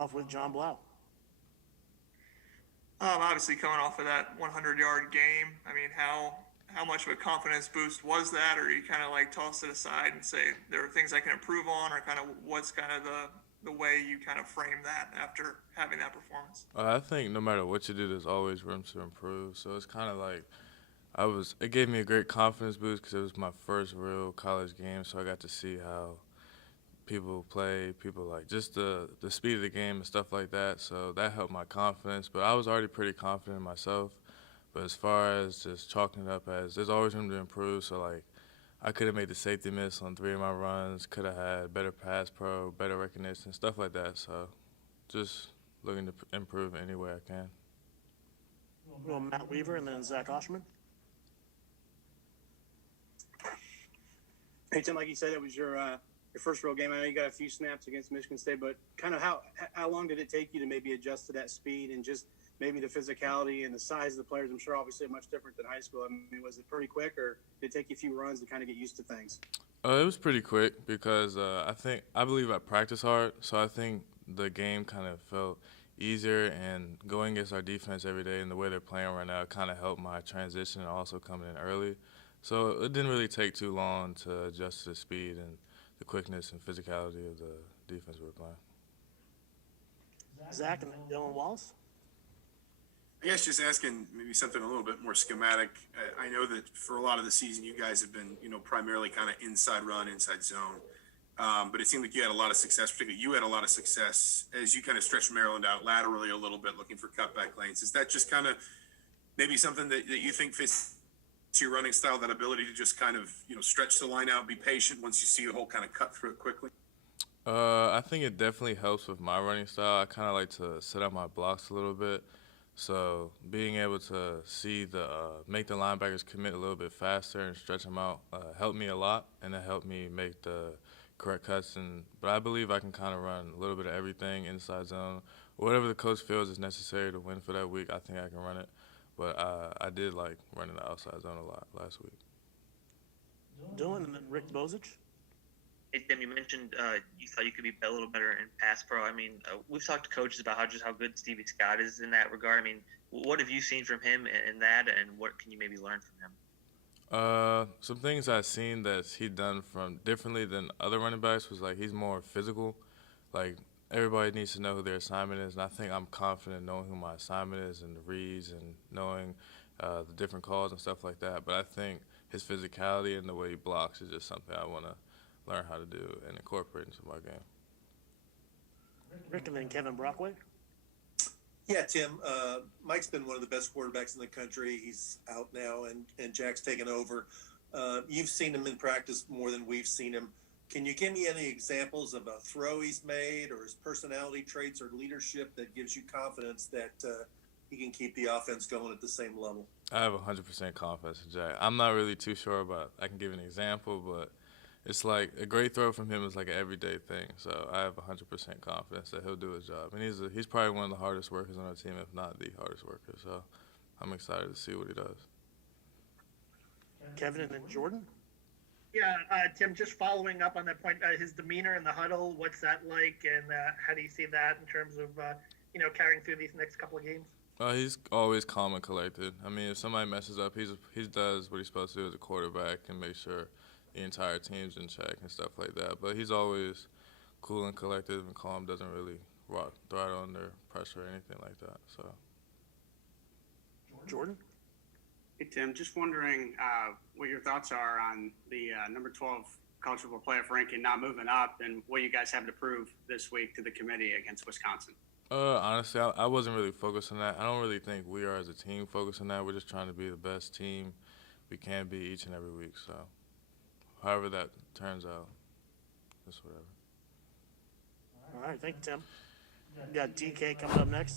off with John Blau. Obviously, coming off of that 100-yard game, I mean, how much of a confidence boost was that, or you kind of like toss it aside and say there are things I can improve on, or kind of what's kind of the way you kind of frame that after having that performance? I think no matter what you do, there's always room to improve. So it's kind of like it gave me a great confidence boost because it was my first real college game. So I got to see how people play, people like just the speed of the game and stuff like that. So that helped my confidence. But I was already pretty confident in myself. But as far as just chalking it up as there's always room to improve. So like I could have made the safety miss on 3 of my runs, could have had better pass pro, better recognition, stuff like that. So just looking to improve any way I can. Well, Matt Weaver and then Zach Oshman. Hey Tim, like you said, it was your first real game. I know you got a few snaps against Michigan State, but kind of how long did it take you to maybe adjust to that speed and just maybe the physicality and the size of the players? I'm sure obviously much different than high school. I mean, was it pretty quick, or did it take you a few runs to kind of get used to things? It was pretty quick because I believe I practice hard, so I think the game kind of felt easier, and going against our defense every day and the way they're playing right now kind of helped my transition and also coming in early. So it didn't really take too long to adjust to the speed and the quickness and physicality of the defense we were playing. Zach and then Dylan Wallace. I guess just asking maybe something a little bit more schematic. I know that for a lot of the season, you guys have been, primarily kind of inside run, inside zone. But it seemed like you had a lot of success, particularly you had a lot of success as you kind of stretched Maryland out laterally a little bit, looking for cutback lanes. Is that just kind of maybe something that you think fits your running style, that ability to just kind of, stretch the line out, be patient once you see the hole kind of cut through it quickly? I think it definitely helps with my running style. I kind of like to set up my blocks a little bit. So being able to see make the linebackers commit a little bit faster and stretch them out helped me a lot, and it helped me make the correct cuts. But I believe I can kind of run a little bit of everything inside zone. Whatever the coach feels is necessary to win for that week, I think I can run it. But I did like running the outside zone a lot last week. Dylan and then Rick Bozich. Hey Tim, you mentioned you thought you could be a little better in pass pro. I mean, we've talked to coaches about how good Stevie Scott is in that regard. I mean, what have you seen from him in that, and what can you maybe learn from him? Some things I've seen that he done from differently than other running backs was like he's more physical. Like everybody needs to know who their assignment is, and I think I'm confident knowing who my assignment is and the reads and knowing the different calls and stuff like that. But I think his physicality and the way he blocks is just something I want to learn how to do and incorporate into my game. Rick and then Kevin Brockway. Yeah, Tim. Mike's been one of the best quarterbacks in the country. He's out now, and Jack's taken over. You've seen him in practice more than we've seen him. Can you give me any examples of a throw he's made or his personality traits or leadership that gives you confidence that he can keep the offense going at the same level? I have 100% confidence in Jack. I'm not really too sure about I can give an example, but it's like a great throw from him is like an everyday thing. So I have 100% confidence that he'll do his job. And he's probably one of the hardest workers on our team, if not the hardest worker. So I'm excited to see what he does. Kevin and then Jordan. Yeah, Tim, just following up on that point, his demeanor in the huddle, what's that like, and how do you see that in terms of, carrying through these next couple of games? He's always calm and collected. I mean, if somebody messes up, he does what he's supposed to do as a quarterback and make sure the entire team's in check and stuff like that. But he's always cool and collected and calm, doesn't really throw under pressure or anything like that. So. Jordan. Hey Tim, just wondering what your thoughts are on the number 12 college football playoff ranking not moving up, and what you guys have to prove this week to the committee against Wisconsin. Honestly, I wasn't really focused on that. I don't really think we are as a team focused on that. We're just trying to be the best team we can be each and every week. So, however that turns out, just whatever. All right, thank you, Tim. We got DK coming up next.